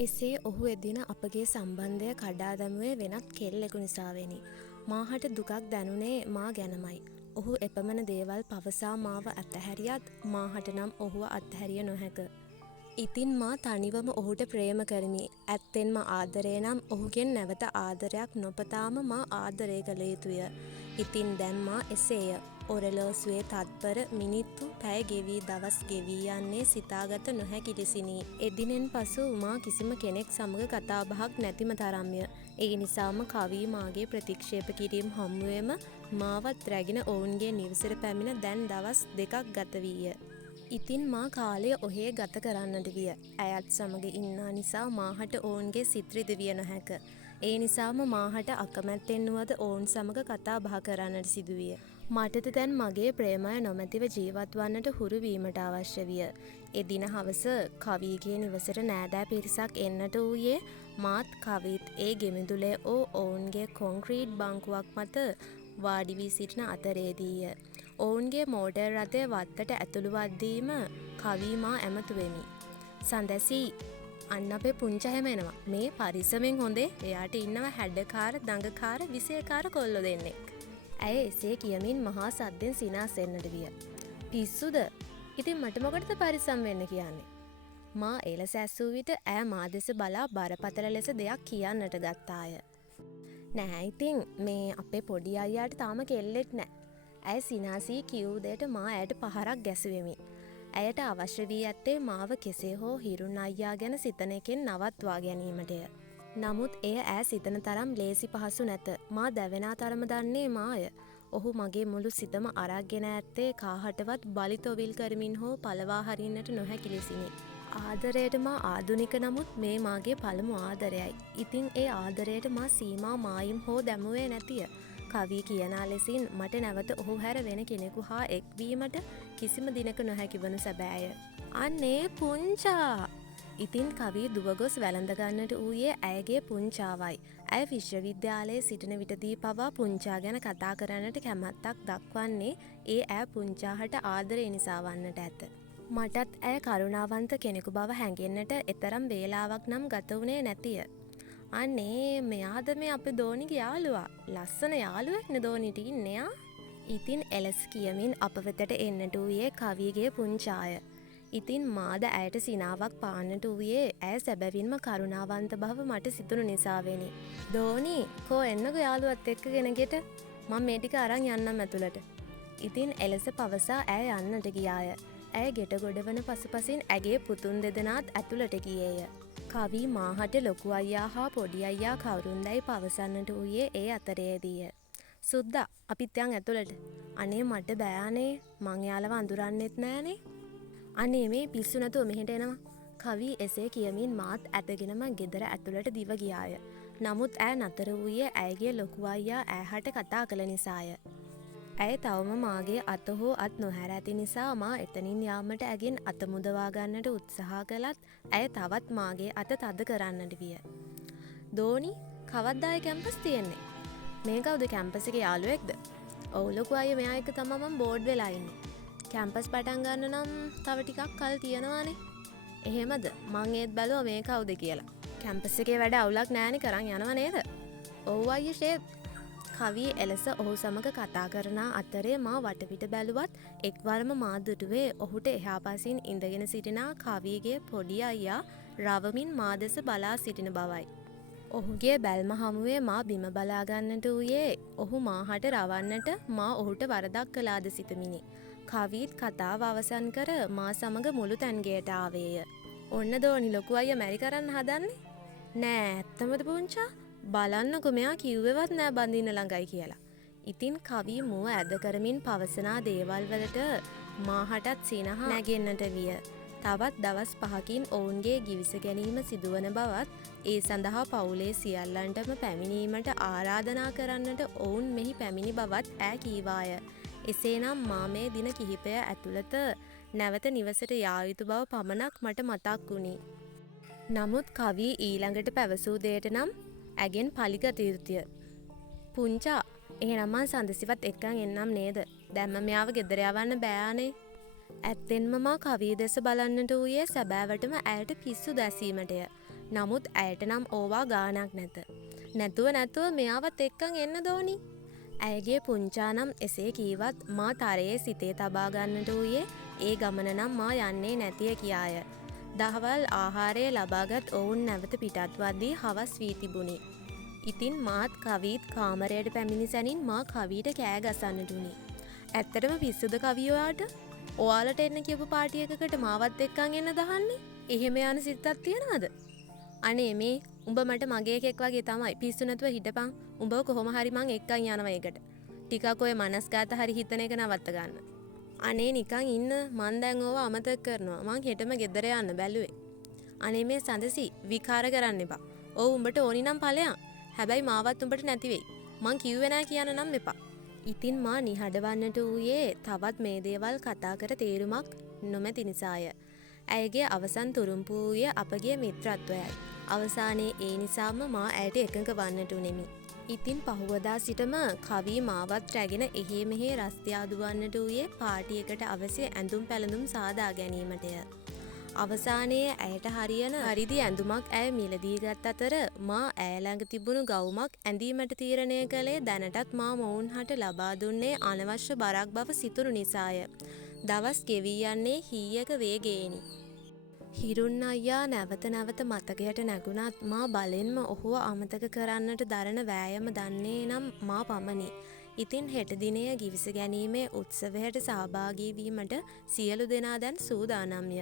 එසේ ඔහු එදින අපගේ සම්බන්ධය කඩා දැමුවේ වෙනත් කෙල්ලෙකු නිසාවෙනි. මාහට දුකක් දැනුනේ මා ගැනමයි. ඔහු එපමණ දේවල් පවසා මාව අත්හැරියත් මාහට නම් ඔහුව අත්හැරිය නොහැක. ඉතින් මා තනිවම ඔහුට ප්‍රේම කරමි. ඇත්තෙන්ම ආදරය නම් ඔහුගෙන් නැවත ආදරයක් නොපතාම මා ආදරය කළ යුතුය. ඉතින් දැන් මා එසේය. ඔරලෝසුවේ තත්පර මිනිත්තු පැය ගෙවී දවස් ගෙවී යන්නේ සිතාගත නොහැකි ලෙසිනි. එදිනෙන් පසු මා කිසිම කෙනෙක් සමග කතාබහක් නැතිම තරම්ය. ඒ නිසාම කවී මාගේ ප්‍රතික්ෂේප කිරීම හමුවේම මාවත් රැගෙන ඔවුන්ගේ නිවසට පැමිණ දැන් දවස් 2ක් ගත වීය. ඉතින් මා කාලය ඔහේ ගත කරන්නට විය. ඇයත් සමග ඉන්නා නිසා මාහට ඔවුන්ගේ සිත් රිදවිය නොහැක. ඒ නිසාම මාහට අකමැත්තෙන් වුවද ඔවුන් සමග කතා බහ කරන්නට සිදුවිය. මටද දැන් මගේ ප්‍රේමය නොමැතිව ජීවත් වන්නට හුරු වීමට අවශ්‍ය විය. එදින හවස කවීගේ නිවසට නෑදෑ පිරිසක් එන්නට වූයේ මාත් කවිත් ඒ ගෙමිදුලේ ඔවුන්ගේ කොන්ක්‍රීට් බංකුවක් මත වාඩි වී සිටින අතරේදීය. ඔවුන්ගේ මෝටර් රථය වත්තට ඇතුළු වද්දීම කවී මා ඇමතුවෙමි. සඳැසී අන්න අපේ පුංචහැම එනවා. මේ පරිස්සමෙන් හොඳේ. එයාට ඉන්නවා හැඩකාර දඟකාර විසයකාර කොල්ලෝ දෙන්නෙක්. ඇය එසේ කියමින් මහා සද්දෙන් සිනාසෙන්නට විය. පිස්සුද? ඉතින් මට මොකටද පරිස්සම් වෙන්න කියන්නේ? මා එලෙස ඇසූ විට ඇය මා දෙස බලා බරපතල ලෙස දෙයක් කියන්නට ගත්තාය. නෑ ඉතින් මේ අපේ පොඩි අයියාට තාම කෙල්ලෙක් නෑ. ඇය සිනාසී කිව් දෙයට මා ඇයට පහරක් ගැසුවෙමි. ඇයට අවශ්‍ය වී ඇත්තේ මාව කෙසේ හෝ හිරුන් අයියා ගැන සිතන එකෙන් නවත්වා ගැනීමටය. නමුත් එය ඈ සිතන තරම් ලේසි පහසු නැත. මා දැවෙනා තරම දන්නේ මාය. ඔහු මගේ මුළු සිතම අරක්ගෙන ඇත්තේ කාහටවත් බලි තොවිල් කරමින් හෝ පලවා හරින්නට නොහැකි ලෙසිනි. ආදරයට මා ආදුනික නමුත් මේ මාගේ පළමු ආදරයයි. ඉතින් ඒ ආදරයට මා සීමා මායිම් හෝ දැමුවේ නැතිය. කවී කියනා ලෙසින් මට නැවත ඔහු හැර වෙන කෙනෙකු හා එක්වීමට කිසිම දිනක නොහැකි වනු සැබෑය. අනේ පුංචා! ඉතින් කවී දුවගොස් වැළඳගන්නට වූයේ ඇයගේ පුංචාවයි. ඇය විශ්වවිද්‍යාලයේ සිටින විටදී පවා පුංචා ගැන කතා කරන්නට කැමැත්තක් දක්වන්නේ ඒ ඇය පුංචාහට ආදරය නිසා වන්නට ඇත. මටත් ඇය කරුණාවන්ත කෙනෙකු බව හැඟෙන්නට එතරම් වේලාවක් නම් ගත වුණේ නැතිය. අනේ මෙයාද මේ අපේ දෝනිගේ යාළුවා. ලස්සන යාළුවෙක්නේ දෝනිට ඉන්නේ. ඉතින් එලස් කියමින් අප වෙතට එන්නට වූයේ කවිගේ පුංචාය. ඉතින් මාද ඇයට සිනාවක් පාන්නට වූයේ ඇය සැබවින්ම කරුණාවන්ත බව මට සිතුණු නිසාවෙනි. දෝනි කෝ එන්නකෝ යාළුවත් එක්ක ගෙනගෙට. මම මේ ටික අරන් යන්නම් ඇතුළට. ඉතින් එලෙස පවසා ඇය යන්නට ගියාය. ඇය ගෙට ගොඩවන පසුපසින් ඇගේ පුතුන් දෙදෙනාත් ඇතුළට ගියේය. කවී මාහට ලොකු අයියා හා පොඩි අයියා කවුරුන්දැයි පවසන්නට වූයේ ඒ අතරේදීය. සුද්දා අපිත් යන් ඇතුළට. අනේ මට බෑනේ. මං යාළව අඳුරන්නෙත් නෑනේ. අනේ මේ පිස්සු නැතුව මෙහෙට එනවා. කවී එසේ කියමින් මාත් ඇදගෙනම ගෙදර ඇතුළට දිව ගියාය. නමුත් ඇය නතර වූයේ ඇයගේ ලොකු අයියා ඈහට කතා කළ නිසාය. ඇය තවම මාගේ අත හෝ අත් නොහැර ඇති නිසා මා එතනින් යාමට ඇගෙන් අත මුදවා ගන්නට උත්සාහ කළත් ඇය තවත් මාගේ අත තද කරන්නට විය. දෝනි කවද්ද ආයේ කැම්පස් තියෙන්නේ? මේ කවුද කැම්පස් එකේ යාළුවෙක්ද? ඔව් ලොකු අයියා මෙයා එක්ක තමයි මම බෝඩ් වෙලා ඉන්නේ. කැම්පස් පටන් ගන්න නම් තව ටිකක් කල් තියෙනවානේ. එහෙමද? මං ඒත් බැලුවා මේ කවුද කියලා. කැම්පස් එකේ වැඩ අවුලක් නෑනේ කරන් යනව නේද? ඔව් අයියේ ෂේප්. කවී එලෙස ඔහු සමග කතා කරන අතරේ මා වටපිට බැලුවත් එක්වරම මා දුටුවේ ඔහුට එහා පසින් ඉඳගෙන සිටින කවීගේ පොඩි අයියා රවමින් මා දෙස බලා සිටින බවයි. ඔහුගේ බැල්ම හමුවේ මා බිම බලා ගන්නට වූයේ ඔහු මාහට රවන්නට මා ඔහුට වරදක් කළාද සිතමිනි. කවීත් කතාව අවසන් කර මා සමග මුළු තැන්ගේට ආවේය. ඔන්න දෝනි ලොකු අයියා මැරි කරන්න හදන්නේ? නෑ ඇත්තමද පුංචා? බලන්නකො මෙයා කිව්වෙවත් නෑ බඳින්න ළඟයි කියලා. ඉතින් කවී මුව ඇද කරමින් පවසනා දේවල් වලට මාහටත් සිනහ නැගෙන්නට විය. තවත් දවස් 5කින් ඔවුන්ගේ ගිවිස ගැනීම සිදුවන බවත් ඒ සඳහා පවුලේ සියල්ලන්ටම පැමිණීමට ආරාධනා කරන්නට ඔවුන් මෙහි පැමිණි බවත් ඈ කීවාය. එසේනම් මා මේ දින කිහිපය ඇතුළත නැවත නිවසට යා යුතු බව පමණක් මට මතක් වුණි. නමුත් කවී ඊළඟට පැවසූ දෙයට නම් ඇගෙන් පලිගත යුතුය. පුංචා එහෙනම් මං සඳසිවත් එක්කන් එන්නම් නේද? දැම්ම මෙයාව ගෙදර යවන්න බෑනේ. ඇත්තෙන්ම මා කවී දෙස බලන්නට වූයේ සැබෑවටම ඇයට පිස්සු දැසීමටය. නමුත් ඇයට නම් ඕවා ගානක් නැත. නැතුව මෙයාවත් එක්කන් එන්න දෝනි. ඇයගේ පුංචා නම් එසේ කීවත් මා තරයේ සිතේ තබා ගන්නට වූයේ ඒ ගමන නම් මා යන්නේ නැතිය කියාය. දහවල් ආහාරය ලබාගත් ඔවුන් නැවත පිටත් වද්දී හවස් වී තිබුණි. ඉතින් මාත් කවිත් කාමරයට පැමිණි සැනින් මා කවිට කෑ ගසන්නට වුණි. ඇත්තටම පිස්සුද කවියාට? ඔයාලට එන්න කියපු පාටි එකකට මාවත් එක්කන් එන්න දහන්නේ? එහෙම යන සිතක් තියනවද? අනේ මේ උඹ මට මගේ එකෙක් වගේ තමයි. පිස්සු නැතුව හිටපන්. උඹ කොහොම හරි මං එක්කන් යනවා ඒකට. ටිකක් ඔය මනස්ගත හරි හිතන එක නවත්ත ගන්න. අනේ නිකන් ඉන්න, මං දැන් ඕවා අමතක කරනවා. මං හෙටම ගෙදර යන්න බැලුවේ. අනේ මේ සඳසි විකාර කරන්න එපා. ඔව් උඹට ඕනි නම් ඵලයන්. හැබැයි මාවත් උඹට නැති වෙයි. මං කිව්වේ නෑ කියන්න නම් එපා. ඉතින් මා නිහඬවන්නට වූයේ තවත් මේ දේවල් කතා කර තේරුමක් නොමැති නිසාය. ඇයගේ අවසන් තුරුම්පු වූයේ අපගේ මිත්‍රත්වයයි. අවසානයේ ඒ නිසාම මා ඇයට එකඟ වන්නට උනේමි. ඉතින් පහුවදා සිටම කවි මාවත් රැගෙන එහෙ මෙහෙ රස්තියා දුවන්නට වූයේ පාටියකට අවශ්‍ය ඇඳුම් පැළඳුම් සාදා ගැනීමටය. අවසානයේ ඇයට හරියන හරිදි ඇඳුමක් ඇය මිලදී ගත් අතර මා ඇය ළඟ තිබුණු ගවුමක් ඇඳීමට තීරණය කළේ දැනටත් මා මොවුන්හට ලබා දුන්නේ අනවශ්‍ය බරක් බව සිතුණු නිසාය. දවස් ගෙවී යන්නේ හීයක වේගයෙනි. හිරුන් අයියා නැවත නැවත මතකයට නැගුණත් මා බලෙන්ම ඔහුව අමතක කරන්නට දරන වෑයම දන්නේ නම් මා පමණි. ඉතින් හෙට දිනය ගිවිස ගැනීමේ උත්සවයට සහභාගී වීමට සියලු දෙනා දැන් සූදානම්ය.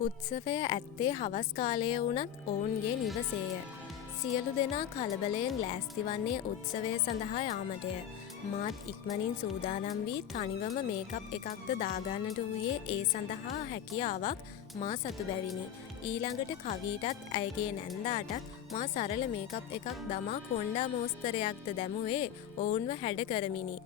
උත්සවය ඇත්තේ හවස් කාලය වුණත් ඔවුන්ගේ නිවසේය. සියලු දෙනා කලබලයෙන් ලෑස්ති වන්නේ උත්සවය සඳහා යාමටය. මාත් ඉක්මනින් සූදානම් වී තනිවම මේකප් එකක්ද දාගන්නට වූයේ ඒ සඳහා හැකියාවක් මා සතු බැවිනි. ඊළඟට කවිටත් ඇයගේ නැන්දාටත් මා සරල මේකප් එකක් දමා කොණ්ඩා මෝස්තරයක්ද දැමුවේ ඔවුන්ව හැඩ කරමිනි.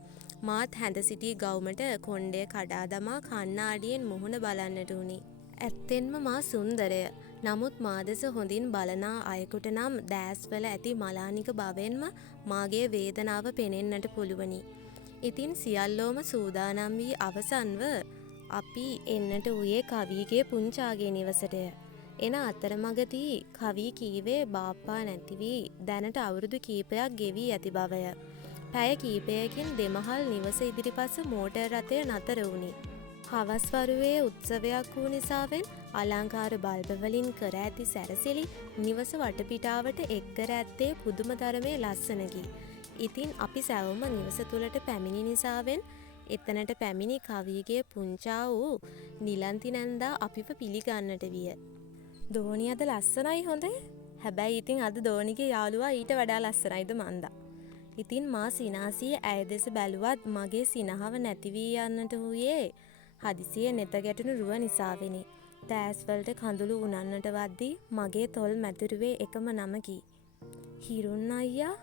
මාත් හැඳ සිටි ගවුමට කොණ්ඩය කඩා දමා කණ්ණාඩියෙන් මුහුණ බලන්නට වුණි. ඇත්තෙන්ම මා සුන්දරය. නමුත් මා දෙස හොඳින් බලනා අයෙකුට නම් දෑස්වල ඇති මලානික බවෙන්ම මාගේ වේදනාව පෙනෙන්නට පුළුවනි. ඉතින් සියල්ලෝම සූදානම් වී අවසන්ව අපි එන්නට වූයේ කවිගේ පුංචාගේ නිවසටය. එන අතරමඟදී කවි කීවේ බාප්පා නැති වී දැනට අවුරුදු කීපයක් ගෙවී ඇති බවය. පැය කීපයකින් දෙමහල් නිවස ඉදිරිපස මෝටර් රථය නතර වුණි. හවස් වරුවේ උත්සවයක් වූ නිසාවෙන් අලංකාර බල්බවලින් කර ඇති සැරසිලි නිවස වටපිටාවට එක් කර ඇත්තේ පුදුම තරමේ ලස්සනකි. ඉතින් අපි සැවම නිවස තුළට පැමිණි නිසාවෙන් එතනට පැමිණි කවිගේ පුංචා වූ නිලන්ති නැන්දා අපිව පිළිගන්නට විය. දෝනි අද ලස්සනයි හොඳේ. හැබැයි ඉතින් අද දෝනිගේ යාළුවා ඊට වඩා ලස්සනයිද මන්දා. ඉතින් මා සිනාසී ඇය දෙස බැලුවත් මගේ සිනහව නැති වී යන්නට වූයේ හදිසියේ නෙත ගැටුණු රුව නිසාවෙනි. දෑස්වලට කඳුළු උනන්නට වද්දී මගේ තොල් මැදුරුවේ එකම නමකි. හිරුන් අයියා.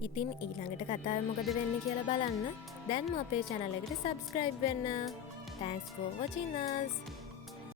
ඉතින් ඊළඟට කතාව මොකද වෙන්නේ කියලා බලන්න දැන්ම අපේ channel එකට subscribe වෙන්න. Thanks for watching us.